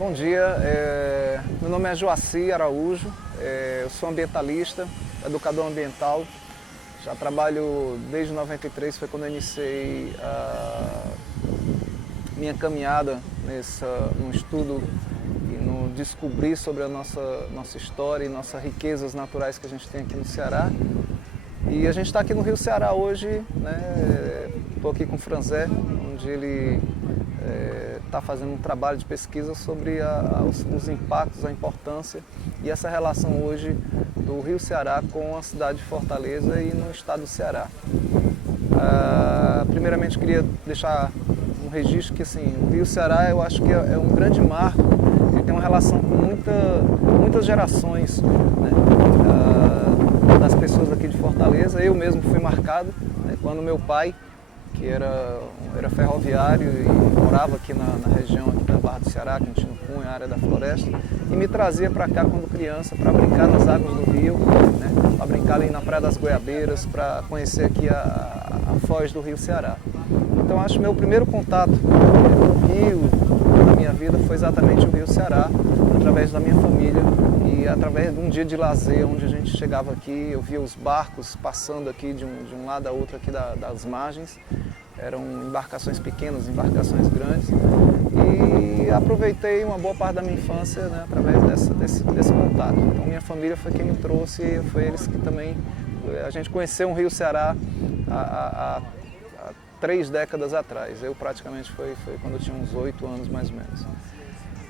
Bom dia, meu nome é Joaci Araújo, eu sou ambientalista, educador ambiental, já trabalho desde 93, foi quando eu iniciei a minha caminhada no estudo e no descobrir sobre a nossa história e nossas riquezas naturais que a gente tem aqui no Ceará. E a gente está aqui no Rio Ceará hoje, estou aqui com o Franzé, onde ele está fazendo um trabalho de pesquisa sobre os impactos, a importância e essa relação hoje do Rio Ceará com a cidade de Fortaleza e no estado do Ceará. Primeiramente queria deixar um registro que assim, o Rio Ceará eu acho que é um grande marco, ele tem uma relação com muitas gerações, né, das pessoas aqui de Fortaleza. Eu mesmo fui marcado, né, quando meu pai, que era ferroviário e morava aqui na região aqui da Barra do Ceará, Quintino Cunha, área da floresta, e me trazia para cá quando criança para brincar nas águas do rio, né, para brincar ali na Praia das Goiabeiras, para conhecer aqui a foz do Rio Ceará. Então acho que meu primeiro contato com o rio na minha vida foi exatamente o Rio Ceará, através da minha família e através de um dia de lazer onde a gente chegava aqui, eu via os barcos passando aqui de um lado a outro aqui das margens. Eram embarcações pequenas, embarcações grandes, e aproveitei uma boa parte da minha infância, né, através desse contato. Então minha família foi quem me trouxe, foi eles que também, a gente conheceu o Rio Ceará há 3 décadas atrás. Eu praticamente foi quando eu tinha uns 8 anos mais ou menos.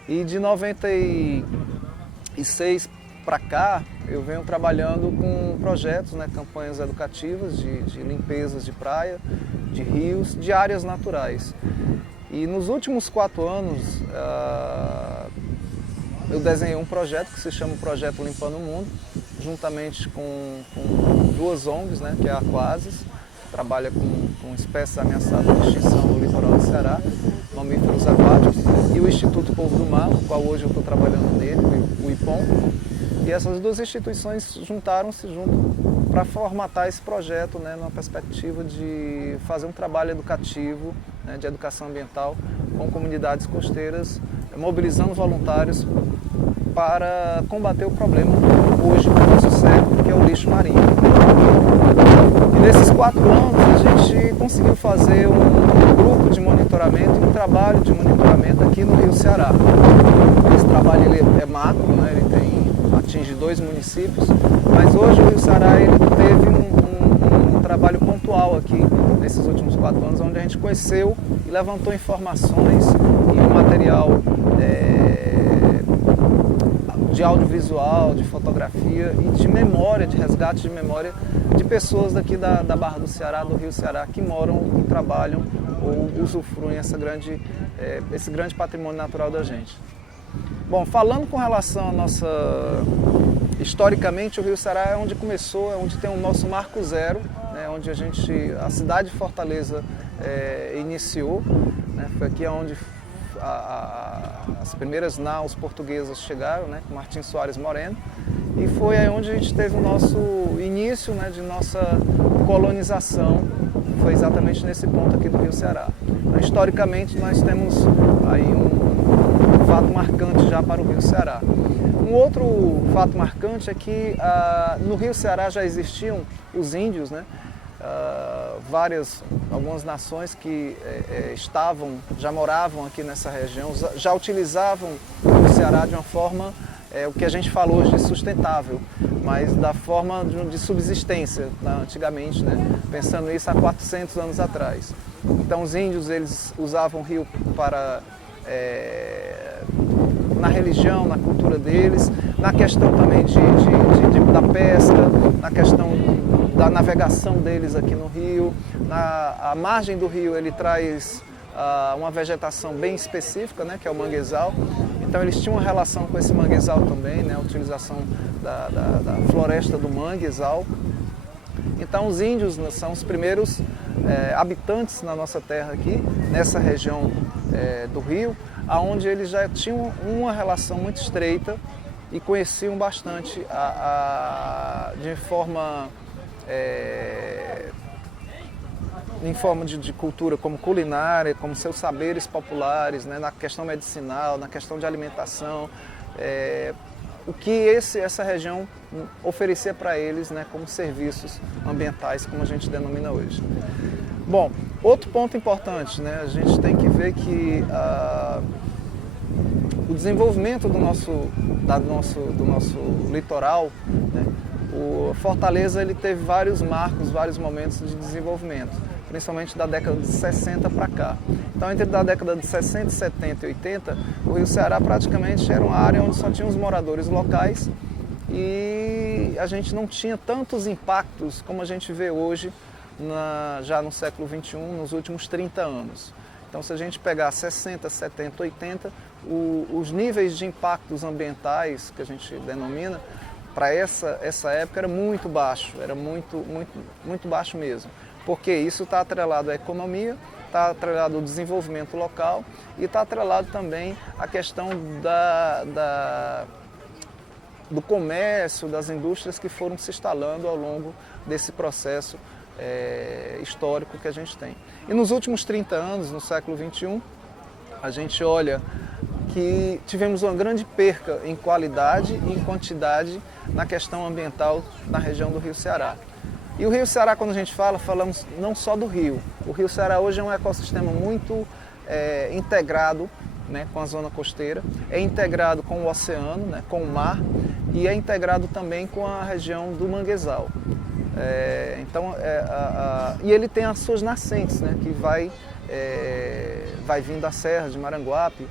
E de 96 para cá, eu venho trabalhando com projetos, né, campanhas educativas de limpezas de praia, de rios, de áreas naturais. E nos últimos 4 anos, eu desenhei um projeto que se chama Projeto Limpando o Mundo, juntamente com 2 ONGs, né, que é a Aquasis, trabalha com espécies ameaçadas de extinção no litoral do Ceará, mamíferos aquáticos, e o Instituto Povo do Mar, no qual hoje eu estou trabalhando nele, o IPOM. E essas 2 instituições juntaram-se para formatar esse projeto, né, numa perspectiva de fazer um trabalho educativo, né, de educação ambiental com comunidades costeiras, mobilizando voluntários para combater o problema hoje do nosso século, que é o lixo marinho. E nesses 4 anos a gente conseguiu fazer um grupo de monitoramento, um trabalho de monitoramento aqui no Rio Ceará. Esse trabalho ele é macro, né, ele atinge 2 municípios, mas hoje o Rio Ceará ele teve um trabalho pontual aqui nesses últimos 4 anos, onde a gente conheceu e levantou informações e um material de audiovisual, de fotografia e de memória, de resgate de memória de pessoas daqui da Barra do Ceará, do Rio Ceará, que moram e trabalham ou usufruem esse grande patrimônio natural da gente. Bom, falando com relação à nossa... Historicamente, o Rio Ceará é onde começou, é onde tem o nosso marco zero, né, onde a cidade de Fortaleza iniciou, né, foi aqui onde as primeiras naus portuguesas chegaram, né, com Martim Soares Moreno, e foi aí onde a gente teve o nosso início, né, de nossa colonização, foi exatamente nesse ponto aqui do Rio Ceará. Então, historicamente, nós temos aí um fato marcante já para o Rio Ceará. Um outro fato marcante é que no Rio Ceará já existiam os índios, né? Algumas nações que já moravam aqui nessa região, já utilizavam o Ceará de uma forma, o que a gente fala hoje de sustentável, mas da forma de subsistência, antigamente, né? Pensando isso há 400 anos atrás. Então os índios eles usavam o rio para... na religião, na cultura deles, na questão também da pesca, na questão da navegação deles aqui no rio. A margem do rio ele traz uma vegetação bem específica, né, que é o manguezal. Então eles tinham uma relação com esse manguezal também, né, a utilização da floresta do manguezal. Então os índios são os primeiros habitantes na nossa terra aqui, nessa região do rio, onde eles já tinham uma relação muito estreita e conheciam bastante de forma em forma de cultura como culinária, como seus saberes populares, né, na questão medicinal, na questão de alimentação, o que essa região oferecia para eles, né, como serviços ambientais, como a gente denomina hoje. Bom, outro ponto importante, né, a gente tem que ver que o desenvolvimento do nosso litoral, né, o Fortaleza ele teve vários marcos, vários momentos de desenvolvimento, principalmente da década de 60 para cá. Então, entre a década de 60, 70 e 80, o Rio Ceará praticamente era uma área onde só tinha os moradores locais e a gente não tinha tantos impactos como a gente vê hoje, já no século XXI, nos últimos 30 anos. Então, se a gente pegar 60, 70, 80, os níveis de impactos ambientais, que a gente denomina, para essa época era muito baixo, era muito baixo mesmo. Porque isso está atrelado à economia, está atrelado ao desenvolvimento local e está atrelado também à questão do comércio, das indústrias que foram se instalando ao longo desse processo histórico que a gente tem. E nos últimos 30 anos, no século XXI, a gente olha que tivemos uma grande perca em qualidade e em quantidade na questão ambiental na região do Rio Ceará. E o Rio Ceará, quando a gente falamos não só do rio. O Rio Ceará hoje é um ecossistema muito integrado, né, com a zona costeira, é integrado com o oceano, né, com o mar, e é integrado também com a região do manguezal. E ele tem as suas nascentes, né, que vai vindo da Serra de Maranguape,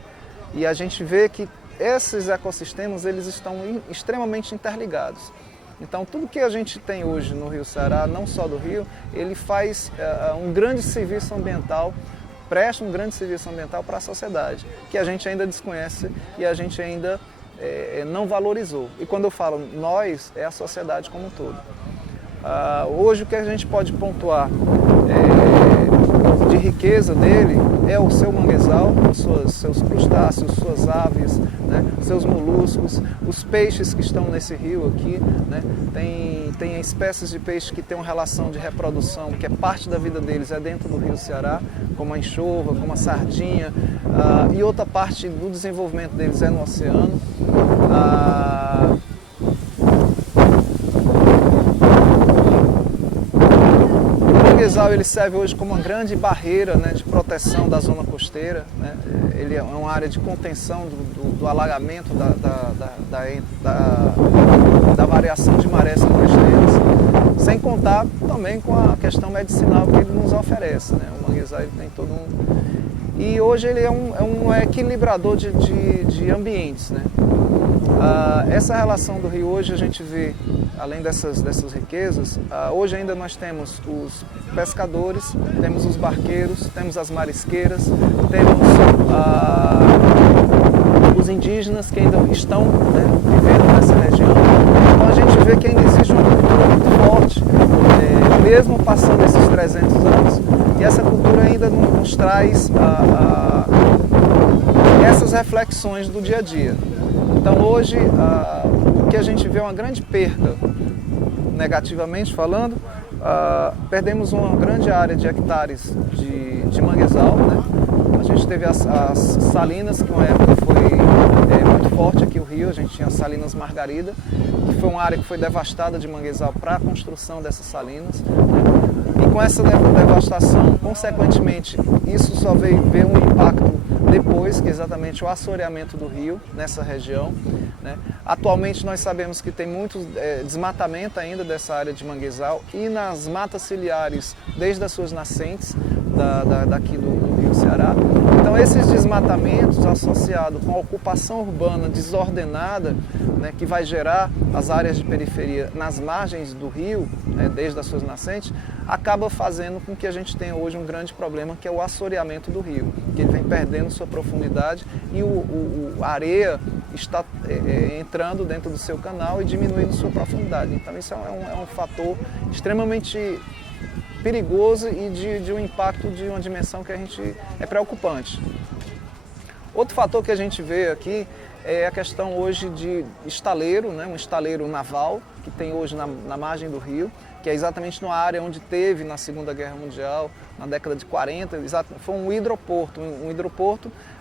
e a gente vê que esses ecossistemas eles estão extremamente interligados. Então, tudo que a gente tem hoje no Rio Ceará, não só do rio, ele faz um grande serviço ambiental, presta um grande serviço ambiental para a sociedade, que a gente ainda desconhece e a gente ainda não valorizou. E quando eu falo nós, é a sociedade como um todo. Hoje o que a gente pode pontuar de riqueza dele é o seu manguezal, seus crustáceos, suas aves, né, seus moluscos, os peixes que estão nesse rio aqui, né, tem espécies de peixe que têm uma relação de reprodução, que é parte da vida deles, é dentro do Rio Ceará, como a anchova, como a sardinha, e outra parte do desenvolvimento deles é no oceano. O manguezal ele serve hoje como uma grande barreira, né, de proteção da zona costeira, né? Ele é uma área de contenção do alagamento da variação de marés costeiras, sem contar também com a questão medicinal que ele nos oferece, né? O manguezal ele tem todo E hoje ele é um equilibrador de ambientes, né? Essa relação do rio hoje a gente vê, além dessas riquezas, hoje ainda nós temos os pescadores, temos os barqueiros, temos as marisqueiras, temos os indígenas que ainda estão, né, vivendo nessa região. Então a gente vê que ainda existe uma cultura muito forte, mesmo passando esses 300 anos, e essa cultura ainda nos traz essas reflexões do dia a dia. Então hoje o que a gente vê é uma grande perda, negativamente falando, perdemos uma grande área de hectares de manguezal, né? A gente teve as salinas, que uma época foi muito forte aqui no Rio, a gente tinha as Salinas Margarida, que foi uma área que foi devastada de manguezal para a construção dessas salinas, né? E com essa devastação, consequentemente, isso só veio ver um impacto depois, que é exatamente o assoreamento do rio nessa região, né? Atualmente nós sabemos que tem muito desmatamento ainda dessa área de manguezal e nas matas ciliares, desde as suas nascentes daqui do Rio Ceará. Então esses desmatamentos associados com a ocupação urbana desordenada, né, que vai gerar as áreas de periferia nas margens do rio, né, desde as suas nascentes, acaba fazendo com que a gente tenha hoje um grande problema, que é o assoreamento do rio, que ele vem perdendo sua profundidade e a areia está entrando dentro do seu canal e diminuindo sua profundidade. Então isso é um fator extremamente perigoso e de um impacto de uma dimensão que é preocupante. Outro fator que a gente vê aqui é a questão hoje de estaleiro, né, um estaleiro naval que tem hoje na margem do rio, que é exatamente numa área onde teve na Segunda Guerra Mundial, na década de 40, foi um hidroporto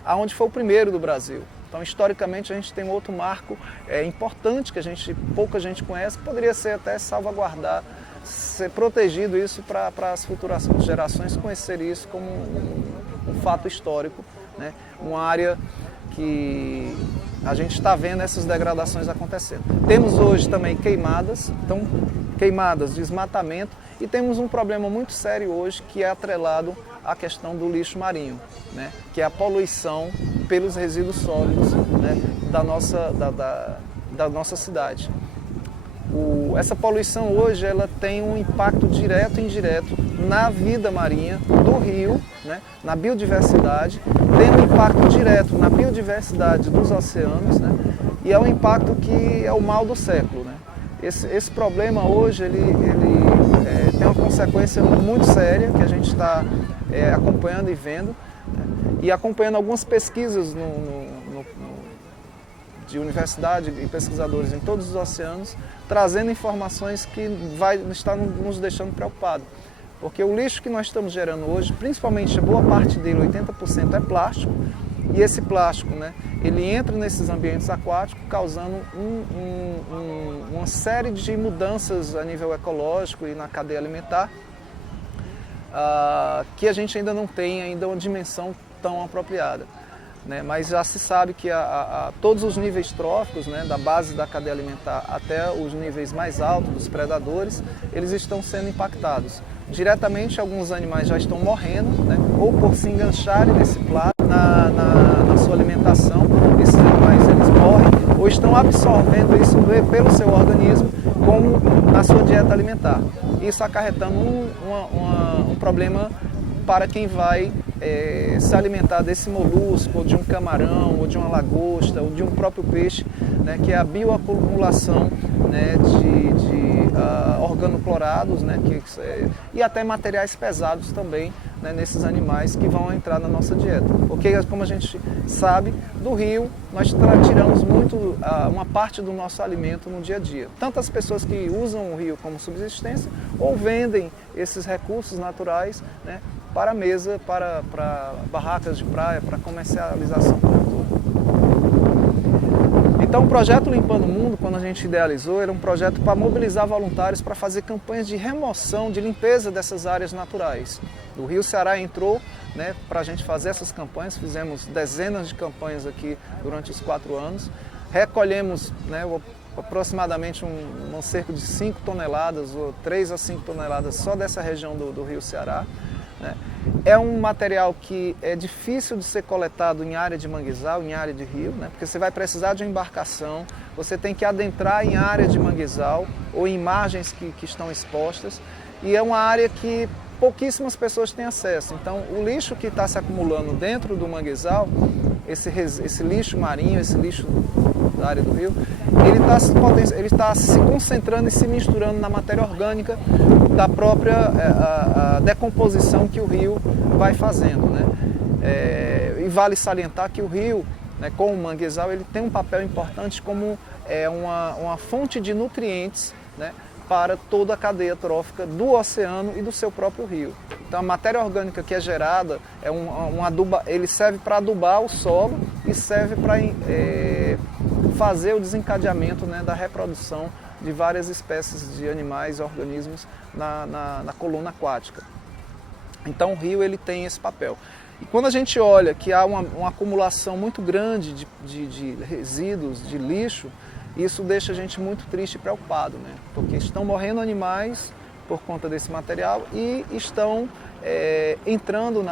onde foi o primeiro do Brasil. Então, historicamente, a gente tem um outro marco importante que pouca gente conhece, que poderia ser até salvaguardar, ser protegido isso para as futuras gerações conhecerem isso como um fato histórico, né? Uma área que a gente está vendo essas degradações acontecendo. Temos hoje também queimadas, então queimadas, desmatamento, e temos um problema muito sério hoje que é atrelado à questão do lixo marinho, né? Que é a poluição pelos resíduos sólidos, né? da nossa cidade. Essa poluição hoje ela tem um impacto direto e indireto na vida marinha do rio, né, na biodiversidade, tem um impacto direto na biodiversidade dos oceanos, né, e é um impacto que é o mal do século. Né. Esse problema hoje ele tem uma consequência muito séria que a gente está acompanhando e vendo, né, e acompanhando algumas pesquisas de universidade e pesquisadores em todos os oceanos, trazendo informações que está nos deixando preocupados. Porque o lixo que nós estamos gerando hoje, principalmente a boa parte dele, 80% é plástico, e esse plástico, né, ele entra nesses ambientes aquáticos, causando uma série de mudanças a nível ecológico e na cadeia alimentar, que a gente ainda não tem uma dimensão tão apropriada. Né, mas já se sabe que todos os níveis tróficos, né, da base da cadeia alimentar até os níveis mais altos dos predadores, eles estão sendo impactados. Diretamente, alguns animais já estão morrendo, né, ou por se engancharem nesse plástico na sua alimentação, esses animais eles morrem, ou estão absorvendo isso pelo seu organismo como na sua dieta alimentar. Isso acarretando um problema para quem vai se alimentar desse molusco, ou de um camarão, ou de uma lagosta, ou de um próprio peixe, né, que é a bioacumulação, né, de organoclorados, né, e até materiais pesados também, né, nesses animais que vão entrar na nossa dieta. Porque, como a gente sabe, do rio nós tiramos muito uma parte do nosso alimento no dia a dia. Tanto as pessoas que usam o rio como subsistência, ou vendem esses recursos naturais, né, para a mesa, para barracas de praia, para comercialização. Então o projeto Limpando o Mundo, quando a gente idealizou, era um projeto para mobilizar voluntários para fazer campanhas de remoção, de limpeza dessas áreas naturais. O Rio Ceará entrou, né, para a gente fazer essas campanhas, fizemos dezenas de campanhas aqui durante os 4 anos, recolhemos, né, aproximadamente cerca de 5 toneladas, ou 3 a 5 toneladas só dessa região do Rio Ceará. Né? É um material que é difícil de ser coletado em área de manguezal, em área de rio, né? Porque você vai precisar de uma embarcação, você tem que adentrar em área de manguezal ou em margens que estão expostas, e é uma área que pouquíssimas pessoas têm acesso. Então, o lixo que está se acumulando dentro do manguezal, esse lixo marinho, esse lixo da área do rio, ele está se concentrando e se misturando na matéria orgânica da própria a decomposição que o rio vai fazendo, né? E vale salientar que o rio, né, com o manguezal, ele tem um papel importante como uma fonte de nutrientes, né, para toda a cadeia trófica do oceano e do seu próprio rio. Então a matéria orgânica que é gerada, ele serve para adubar o solo e serve para fazer o desencadeamento, né, da reprodução de várias espécies de animais e organismos na coluna aquática. Então o rio ele tem esse papel. E quando a gente olha que há uma acumulação muito grande de resíduos, de lixo, isso deixa a gente muito triste e preocupado, né? Porque estão morrendo animais por conta desse material e estão entrando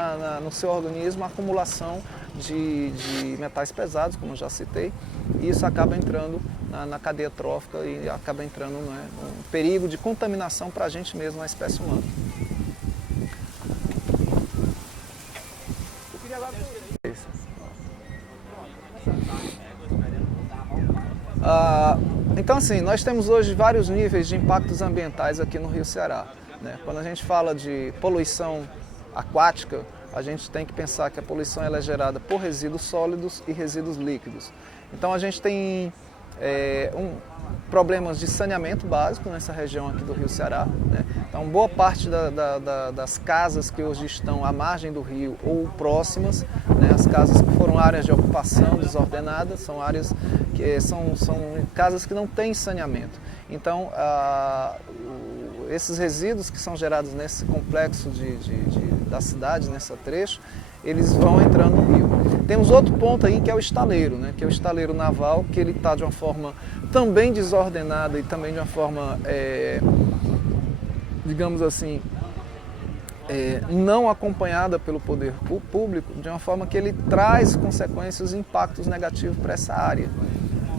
no seu organismo a acumulação de metais pesados, como eu já citei, e isso acaba entrando na cadeia trófica e acaba entrando, né, um perigo de contaminação para a gente mesmo, na espécie humana. Então, assim, nós temos hoje vários níveis de impactos ambientais aqui no Rio Ceará, né? Quando a gente fala de poluição aquática, a gente tem que pensar que a poluição ela é gerada por resíduos sólidos e resíduos líquidos. Então a gente tem problemas de saneamento básico nessa região aqui do Rio Ceará, né? Então boa parte das casas que hoje estão à margem do rio ou próximas, né? As casas que foram áreas de ocupação desordenadas, são áreas que são casas que não têm saneamento. Então esses resíduos que são gerados nesse complexo da cidade, nessa trecho, eles vão entrando no rio. Temos outro ponto aí que é o estaleiro, né? Que é o estaleiro naval, que ele está de uma forma também desordenada e também de uma forma, digamos assim, não acompanhada pelo poder público, de uma forma que ele traz consequências e impactos negativos para essa área.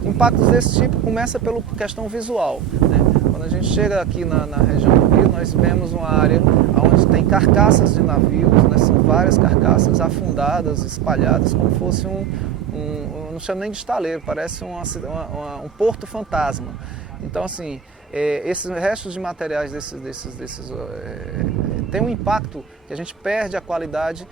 Impactos desse tipo começa pela questão visual, né? Quando a gente chega aqui na região do Rio, nós vemos uma área onde tem carcaças de navios, né? São várias carcaças afundadas, espalhadas, como fosse não chamo nem de estaleiro, parece um porto fantasma. Então, assim, esses restos de materiais tem um impacto que a gente perde a qualidade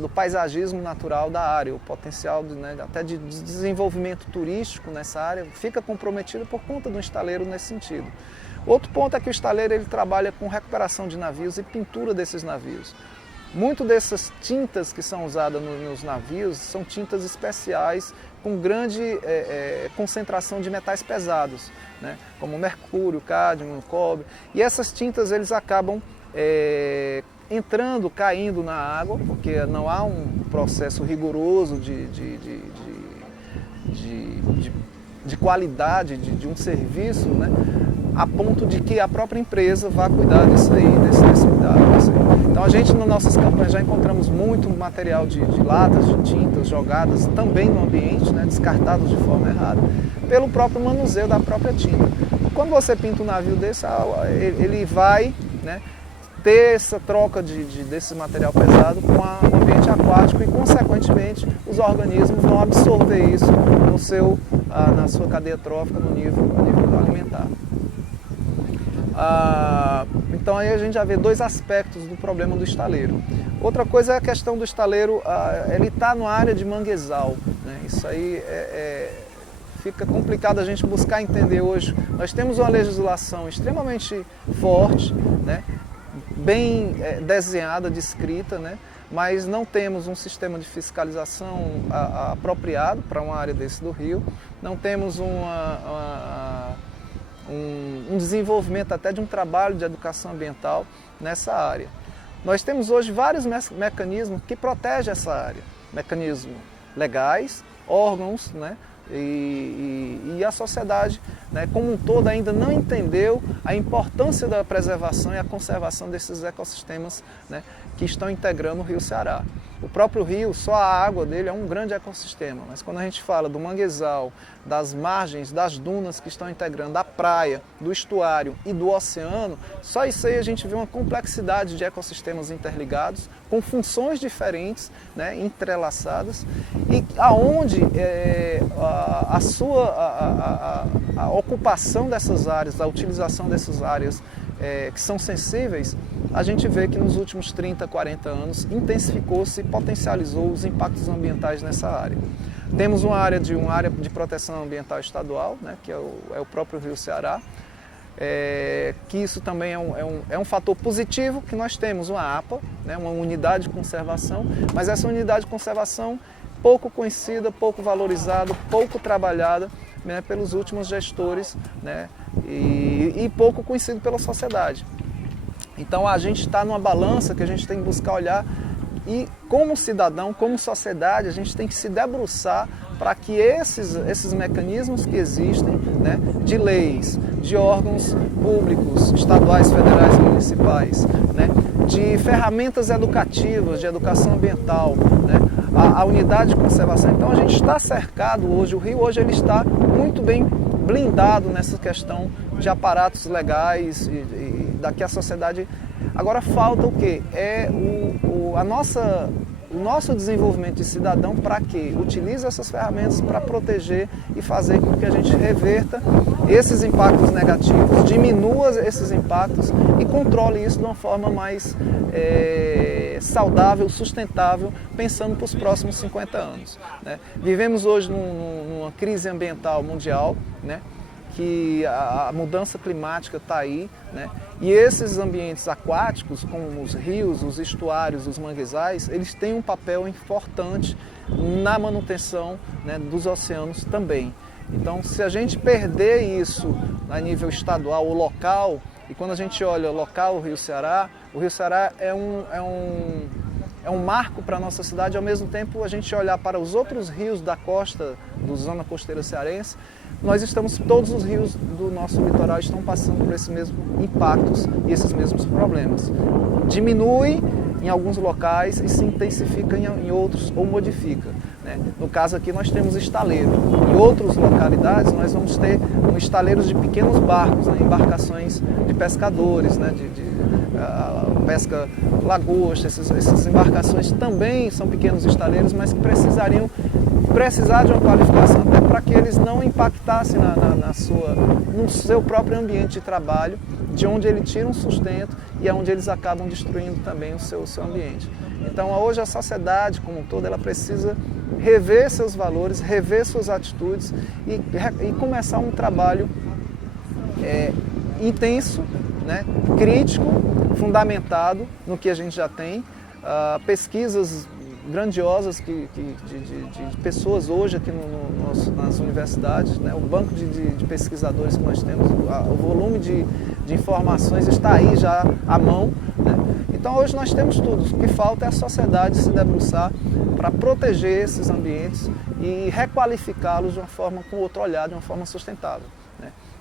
do paisagismo natural da área, o potencial até de desenvolvimento turístico nessa área fica comprometido por conta do estaleiro nesse sentido. Outro ponto é que o estaleiro ele trabalha com recuperação de navios e pintura desses navios. Muito dessas tintas que são usadas nos navios são tintas especiais com grande concentração de metais pesados, né? Como mercúrio, cádmio, cobre. E essas tintas eles acabam entrando, caindo na água, porque não há um processo rigoroso de qualidade de um serviço, né? A ponto de que a própria empresa vá cuidar disso aí, desse cuidado. Disso aí. Então a gente nas nossas campanhas já encontramos muito material de latas, de tintas jogadas também no ambiente, né, descartados de forma errada, pelo próprio manuseio da própria tinta. Quando você pinta um navio desse, ele vai, né, ter essa troca desse material pesado com o ambiente aquático e, consequentemente, os organismos vão absorver isso na sua cadeia trófica a nível alimentar. Então aí a gente já vê dois aspectos do problema do estaleiro. Outra coisa é a questão do estaleiro, ele está na área de manguezal, né? Isso aí fica complicado a gente buscar entender hoje. Nós temos uma legislação extremamente forte, né? Bem desenhada, descrita, né? Mas não temos um sistema de fiscalização apropriado para uma área desse do rio, não temos um desenvolvimento até de um trabalho de educação ambiental nessa área. Nós temos hoje vários mecanismos que protegem essa área, mecanismos legais, órgãos, né? E a sociedade, né, como um todo ainda não entendeu a importância da preservação e a conservação desses ecossistemas, né, que estão integrando o Rio Ceará. O próprio rio, só a água dele é um grande ecossistema, mas quando a gente fala do manguezal, das margens, das dunas que estão integrando a praia, do estuário e do oceano, só isso aí a gente vê uma complexidade de ecossistemas interligados, com funções diferentes, né, entrelaçadas, e aonde a ocupação dessas áreas, a utilização dessas áreas que são sensíveis, a gente vê que nos últimos 30, 40 anos intensificou-se e potencializou os impactos ambientais nessa área. Temos uma área de proteção ambiental estadual, né, que é o próprio Rio Ceará, que isso também é um fator positivo, que nós temos uma APA, né, uma unidade de conservação, mas essa unidade de conservação pouco conhecida, pouco valorizada, pouco trabalhada, né, pelos últimos gestores, né, e pouco conhecido pela sociedade. Então a gente está numa balança que a gente tem que buscar olhar e, como cidadão, como sociedade, a gente tem que se debruçar para que esses mecanismos que existem, né, de leis, de órgãos públicos, estaduais, federais e municipais, né, de ferramentas educativas, de educação ambiental, né, a unidade de conservação. Então a gente está cercado hoje, o Rio hoje ele está muito bem blindado nessa questão de aparatos legais e daqui a sociedade. Agora falta o quê? o nosso desenvolvimento de cidadão para quê? Utilize essas ferramentas para proteger e fazer com que a gente reverta esses impactos negativos, diminua esses impactos e controle isso de uma forma mais saudável, sustentável, pensando para os próximos 50 anos. Né? Vivemos hoje numa crise ambiental mundial, né? Que a mudança climática está aí, né? E esses ambientes aquáticos, como os rios, os estuários, os manguezais, eles têm um papel importante na manutenção, né, dos oceanos também. Então, se a gente perder isso a nível estadual ou local, e quando a gente olha local o Rio Ceará é um marco para a nossa cidade, ao mesmo tempo a gente olhar para os outros rios da costa, da zona costeira cearense, todos os rios do nosso litoral estão passando por esses mesmos impactos e esses mesmos problemas. Diminui em alguns locais e se intensifica em outros ou modifica. Né? No caso aqui nós temos estaleiro. Em outras localidades nós vamos ter estaleiros de pequenos barcos, né? Embarcações de pescadores, né? Pesca lagosta, essas embarcações também são pequenos estaleiros, mas que precisar de uma qualificação até para que eles não impactassem no seu próprio ambiente de trabalho, de onde ele tira um sustento e é onde eles acabam destruindo também o seu ambiente. Então hoje a sociedade como um todo ela precisa rever seus valores, rever suas atitudes e começar um trabalho intenso, né, crítico, fundamentado no que a gente já tem, pesquisas grandiosas de pessoas hoje aqui nas universidades, né? O banco de pesquisadores que nós temos, o volume de informações está aí já à mão, né? Então hoje nós temos tudo, o que falta é a sociedade se debruçar para proteger esses ambientes e requalificá-los de uma forma com outro olhar, de uma forma sustentável.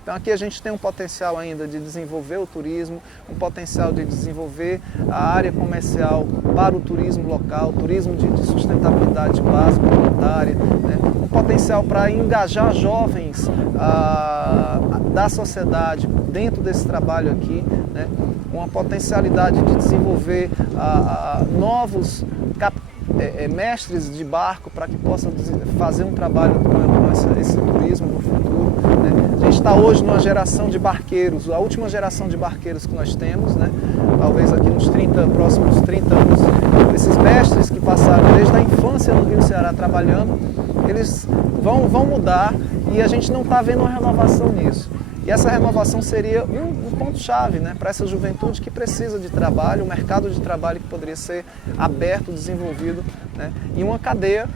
Então aqui a gente tem um potencial ainda de desenvolver o turismo, um potencial de desenvolver a área comercial para o turismo local, turismo de sustentabilidade básica, comunitária, né? Um potencial para engajar jovens da sociedade dentro desse trabalho aqui, né? Uma potencialidade de desenvolver novos mestres de barco para que possam fazer um trabalho com esse turismo no futuro. Né? A gente está hoje numa geração de barqueiros, a última geração de barqueiros que nós temos, né? Talvez aqui nos próximos 30 anos, esses mestres que passaram desde a infância no Rio Ceará trabalhando, eles vão mudar e a gente não está vendo uma renovação nisso. E essa renovação seria um ponto-chave, né, para essa juventude que precisa de trabalho, um mercado de trabalho que poderia ser aberto, desenvolvido, né, em uma cadeia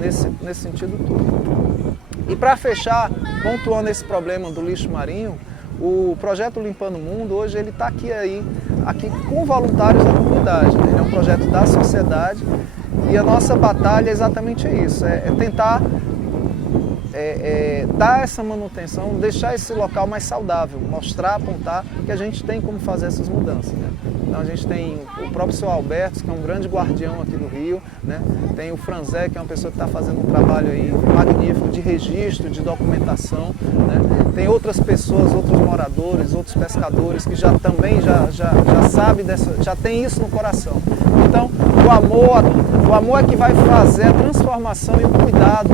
nesse sentido todo. E para fechar, pontuando esse problema do lixo marinho, o projeto Limpando o Mundo hoje ele está aqui com voluntários da comunidade, né? Ele é um projeto da sociedade e a nossa batalha é exatamente isso, é tentar dar essa manutenção, deixar esse local mais saudável, mostrar, apontar que a gente tem como fazer essas mudanças. Né? Então a gente tem o próprio seu Alberto, que é um grande guardião aqui do Rio, né? Tem o Franzé, que é uma pessoa que está fazendo um trabalho aí magnífico de registro, de documentação, né? Tem outras pessoas, outros moradores, outros pescadores que já sabem já tem isso no coração. Então o amor é que vai fazer a transformação e o cuidado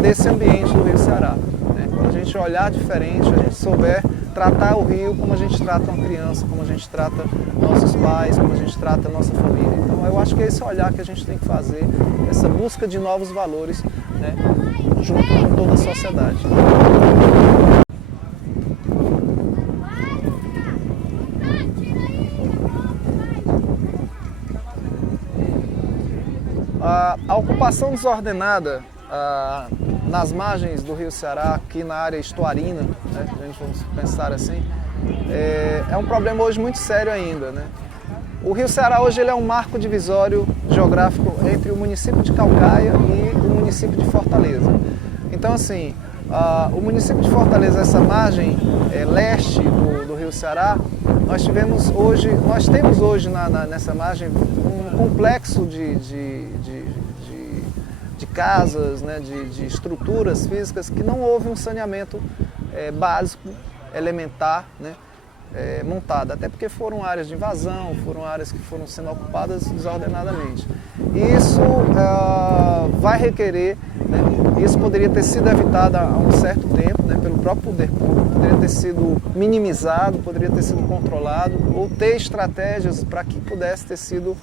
desse ambiente do Rio Ceará. Né? Quando a gente olhar diferente, a gente souber tratar o rio como a gente trata uma criança, como a gente trata nossos pais, como a gente trata a nossa família. Então eu acho que é esse olhar que a gente tem que fazer, essa busca de novos valores, né? Junto com toda a sociedade. A ocupação desordenada nas margens do Rio Ceará, aqui na área estuarina, né, a gente vamos pensar assim, é um problema hoje muito sério ainda. Né? O Rio Ceará hoje ele é um marco divisório geográfico entre o município de Caucaia e o município de Fortaleza. Então assim, o município de Fortaleza, essa margem leste do Rio Ceará, nós temos hoje nessa margem um complexo de casas, né, de estruturas físicas que não houve um saneamento básico, elementar, né, montada, até porque foram áreas de invasão, foram áreas que foram sendo ocupadas desordenadamente. Isso vai requerer, né, isso poderia ter sido evitado há um certo tempo, né, pelo próprio poder público, poderia ter sido minimizado, poderia ter sido controlado, ou ter estratégias para que pudesse ter sido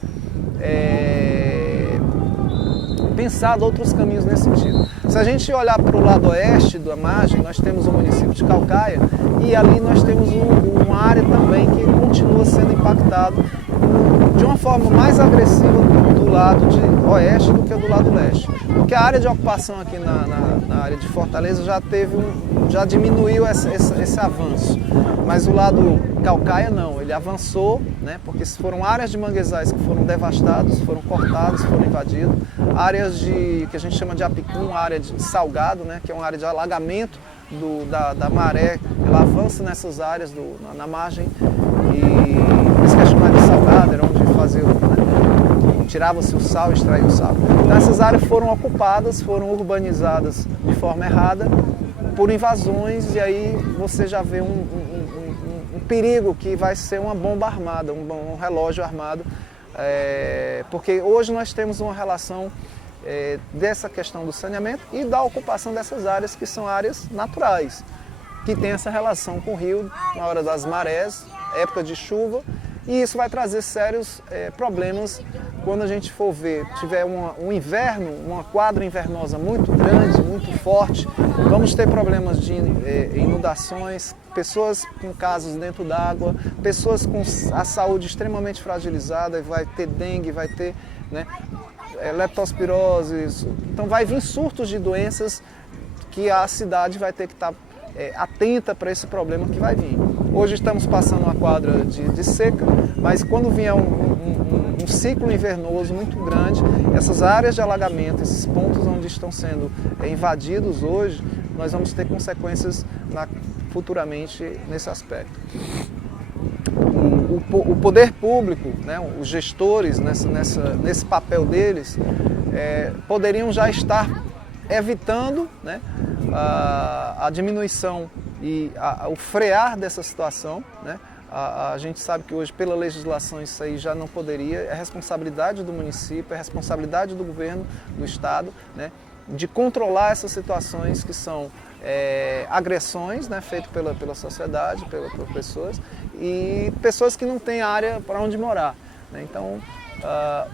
pensado outros caminhos nesse sentido. Se a gente olhar para o lado oeste da margem, nós temos o município de Caucaia e ali nós temos uma área também que continua sendo impactado de uma forma mais agressiva do lado de oeste do que do lado leste. Porque a área de ocupação aqui na área de Fortaleza já diminuiu esse avanço, mas o lado Caucaia não, ele avançou, né, porque foram áreas de manguezais que foram devastados, foram cortados, foram invadidos, áreas que a gente chama de apicum, área de salgado, né, que é uma área de alagamento da maré, ela avança nessas áreas na margem, e isso que é chamado de salgado, era onde fazia, né, tirava-se o sal, extraía o sal. Então essas áreas foram ocupadas, foram urbanizadas de forma errada por invasões, e aí você já vê um perigo que vai ser uma bomba armada, um relógio armado, porque hoje nós temos uma relação dessa questão do saneamento e da ocupação dessas áreas que são áreas naturais, que tem essa relação com o rio na hora das marés, época de chuva, e isso vai trazer sérios problemas quando a gente for ver, tiver um inverno, uma quadra invernosa muito grande, muito forte, vamos ter problemas de inundações, pessoas com casos dentro d'água, pessoas com a saúde extremamente fragilizada, vai ter dengue, vai ter, né, leptospirose, então vai vir surtos de doenças que a cidade vai ter que estar atenta para esse problema que vai vir. Hoje estamos passando uma quadra de seca, mas quando vier um ciclo invernoso muito grande, essas áreas de alagamento, esses pontos onde estão sendo invadidos hoje, nós vamos ter consequências futuramente nesse aspecto. O poder público, né, os gestores nesse papel deles, poderiam já estar evitando, né, a diminuição e o frear dessa situação, né? A gente sabe que hoje, pela legislação, isso aí já não poderia, é responsabilidade do município, é responsabilidade do governo, do estado, né, de controlar essas situações que são agressões, né, feitas pela sociedade, por pessoas, e pessoas que não têm área para onde morar, né? Então,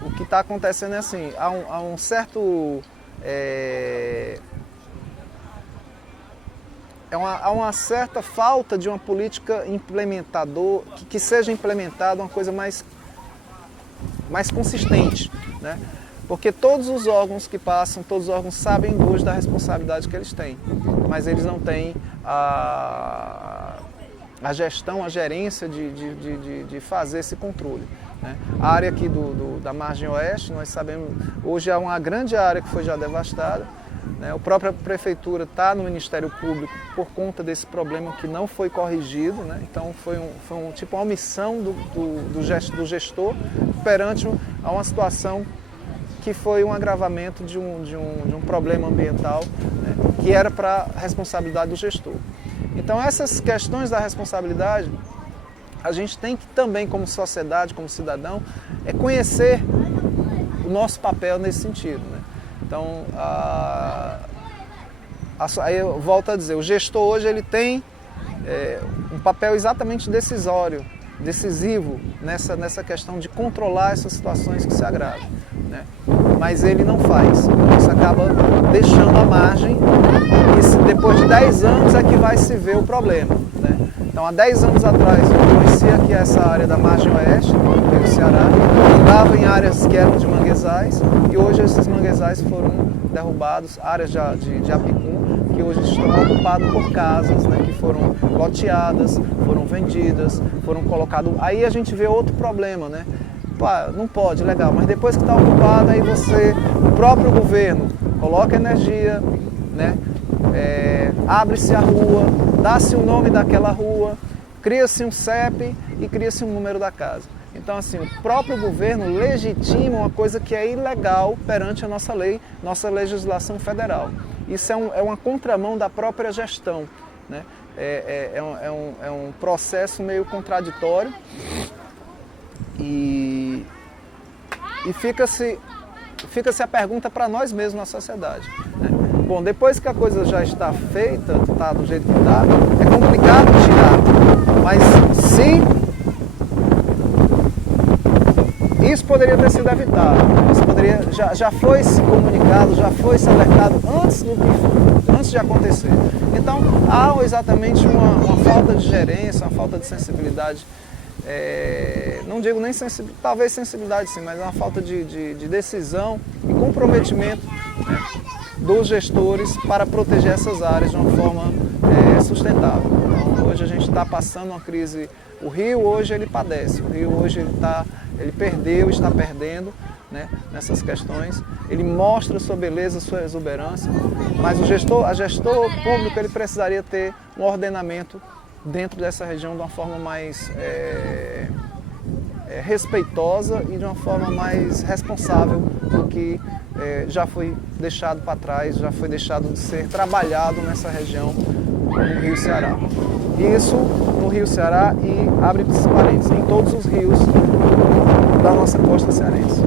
o que está acontecendo é assim, há um certo... Há uma certa falta de uma política que seja implementada uma coisa mais consistente, né? Porque todos os órgãos que passam, todos os órgãos sabem hoje da responsabilidade que eles têm, mas eles não têm a gestão, a gerência de fazer esse controle, né? A área aqui da margem oeste, nós sabemos, hoje é uma grande área que foi já devastada, né? A própria prefeitura está no Ministério Público por conta desse problema que não foi corrigido, né? Então foi tipo uma omissão do gestor perante uma situação que foi um agravamento de um problema ambiental, né, que era para a responsabilidade do gestor. Então essas questões da responsabilidade, a gente tem que também, como sociedade, como cidadão, conhecer o nosso papel nesse sentido, né? Então, aí eu volto a dizer, o gestor hoje ele tem um papel exatamente decisivo nessa questão de controlar essas situações que se agravam, né? Mas ele não faz, então isso acaba deixando à margem, e depois de 10 anos é que vai se ver o problema, né? Então, há 10 anos atrás, eu conhecia aqui essa área da margem oeste, do Ceará, andava em áreas que eram de manguezais, e hoje esses manguezais foram derrubados, áreas de apicum, que hoje estão ocupadas por casas, né, que foram loteadas, foram vendidas, foram colocadas... Aí a gente vê outro problema, né? Pá, não pode, legal, mas depois que está ocupado, aí o próprio governo coloca energia, né? Abre-se a rua, dá-se o nome daquela rua, cria-se um CEP e cria-se um número da casa. Então, assim, o próprio governo legitima uma coisa que é ilegal perante a nossa lei, nossa legislação federal. Isso é uma contramão da própria gestão, né? é um processo meio contraditório e fica-se a pergunta para nós mesmos na sociedade, né? Bom, depois que a coisa já está feita, está do jeito que está, é complicado tirar, mas se isso poderia ter sido evitado, já foi se comunicado, já foi se alertado antes de acontecer. Então, há exatamente uma falta de gerência, uma falta de sensibilidade, não digo nem sensibilidade, talvez sensibilidade sim, mas uma falta de decisão e comprometimento, né, dos gestores para proteger essas áreas de uma forma sustentável. Então, hoje a gente está passando uma crise, o Rio hoje ele padece, o Rio hoje ele perdeu, está perdendo, né, nessas questões. Ele mostra sua beleza, sua exuberância, mas o gestor público ele precisaria ter um ordenamento dentro dessa região de uma forma mais respeitosa e de uma forma mais responsável do que já foi deixado para trás, já foi deixado de ser trabalhado nessa região no Rio Ceará. Isso no Rio Ceará e, abre parênteses, em todos os rios da nossa costa cearense.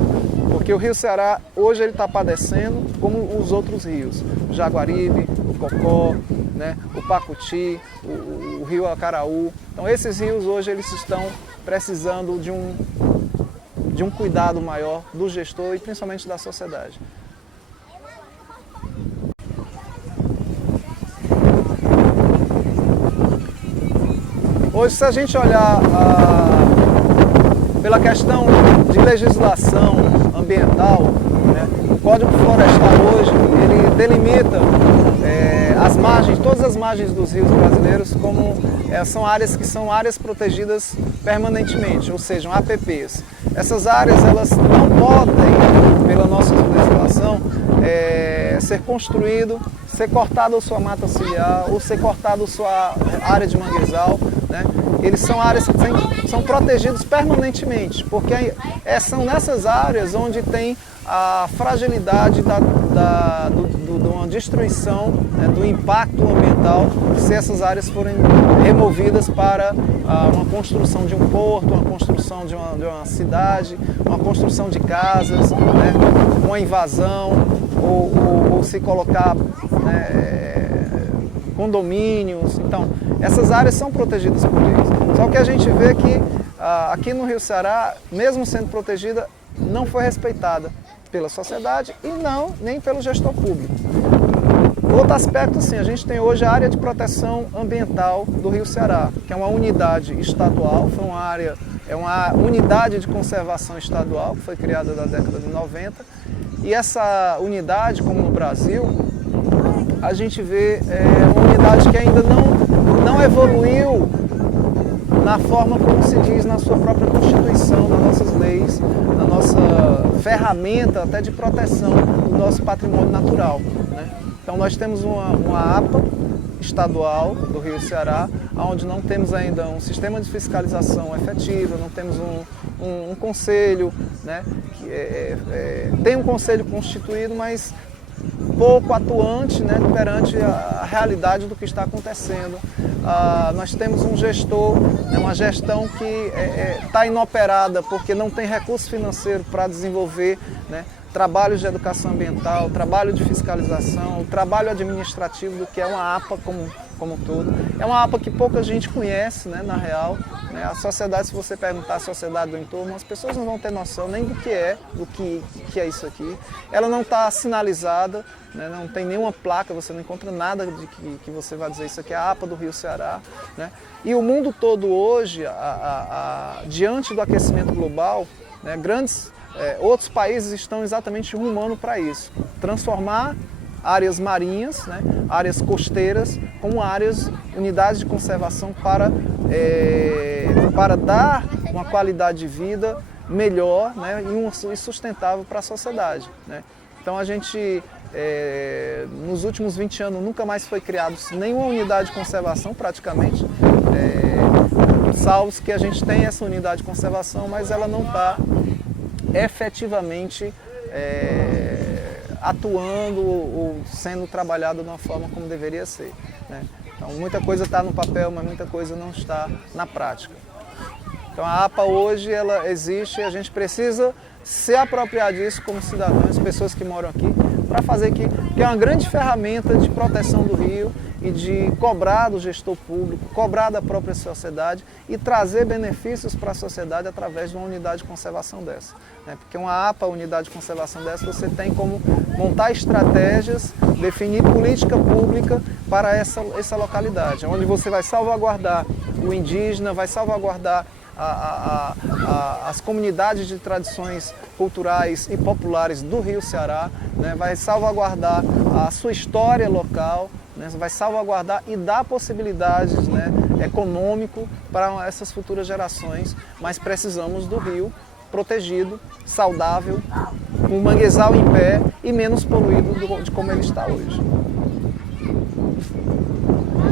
Porque o Rio Ceará hoje ele está padecendo como os outros rios, o Jaguaribe, o Cocó, né, o Pacuti, o Rio Acaraú. Então esses rios hoje eles estão precisando de um cuidado maior do gestor e principalmente da sociedade. Hoje, se a gente olhar pela questão de legislação ambiental, né, o Código Florestal hoje ele delimita as margens, todas as margens dos rios brasileiros como são áreas que são áreas protegidas permanentemente, ou seja, APPs. Essas áreas elas não podem, pela nossa legislação, ser construído, ser cortado a sua mata ciliar ou ser cortado a sua área de manguezal, né? Eles são áreas que são protegidos permanentemente, porque são nessas áreas onde tem a fragilidade de uma destruição, né, do impacto ambiental, se essas áreas forem removidas para uma construção de um porto, uma construção de uma cidade, uma construção de casas, né, uma invasão, ou se colocar, né, condomínios. Então, essas áreas são protegidas por eles. Só que a gente vê que aqui no Rio Ceará, mesmo sendo protegida, não foi respeitada pela sociedade e nem pelo gestor público. Outro aspecto, sim, a gente tem hoje a área de proteção ambiental do Rio Ceará, que é uma unidade estadual, é uma unidade de conservação estadual que foi criada na década de 90. E essa unidade, como no Brasil, a gente vê uma unidade que ainda não evoluiu na forma como se diz na sua própria Constituição, nas nossas leis, na nossa ferramenta até de proteção do nosso patrimônio natural, né? Então nós temos uma APA estadual do Rio Ceará, onde não temos ainda um sistema de fiscalização efetivo, não temos um conselho, né? Tem um conselho constituído, mas pouco atuante, né, perante a realidade do que está acontecendo. Nós temos um gestor, né, uma gestão que está inoperada porque não tem recurso financeiro para desenvolver, né, trabalhos de educação ambiental, trabalho de fiscalização, trabalho administrativo do que é uma APA como um todo. É uma APA que pouca gente conhece, né, na real. Né? A sociedade, se você perguntar à sociedade do entorno, as pessoas não vão ter noção nem do que é isso aqui. Ela não está sinalizada, né? Não tem nenhuma placa, você não encontra nada de que você vai dizer isso aqui é a APA do Rio Ceará. Né? E o mundo todo hoje, diante do aquecimento global, né, outros países estão exatamente rumando para isso, transformar áreas marinhas, né, áreas costeiras, como unidades de conservação para dar uma qualidade de vida melhor, né, e sustentável para a sociedade. Né. Então a gente, nos últimos 20 anos, nunca mais foi criado nenhuma unidade de conservação praticamente, salvo que a gente tem essa unidade de conservação, mas ela não está efetivamente atuando ou sendo trabalhado de uma forma como deveria ser. Né? Então, muita coisa está no papel, mas muita coisa não está na prática. Então a APA hoje ela existe e a gente precisa se apropriar disso como cidadãos, pessoas que moram aqui, para fazer que é uma grande ferramenta de proteção do rio e de cobrar do gestor público, cobrar da própria sociedade e trazer benefícios para a sociedade através de uma unidade de conservação dessa. Porque uma APA, unidade de conservação dessa, você tem como montar estratégias, definir política pública para essa localidade, onde você vai salvaguardar o indígena, vai salvaguardar as comunidades de tradições culturais e populares do Rio Ceará, né, vai salvaguardar a sua história local, né, vai salvaguardar e dar possibilidades, né, econômico para essas futuras gerações, mas precisamos do rio protegido, saudável, com o manguezal em pé e menos poluído de como ele está hoje.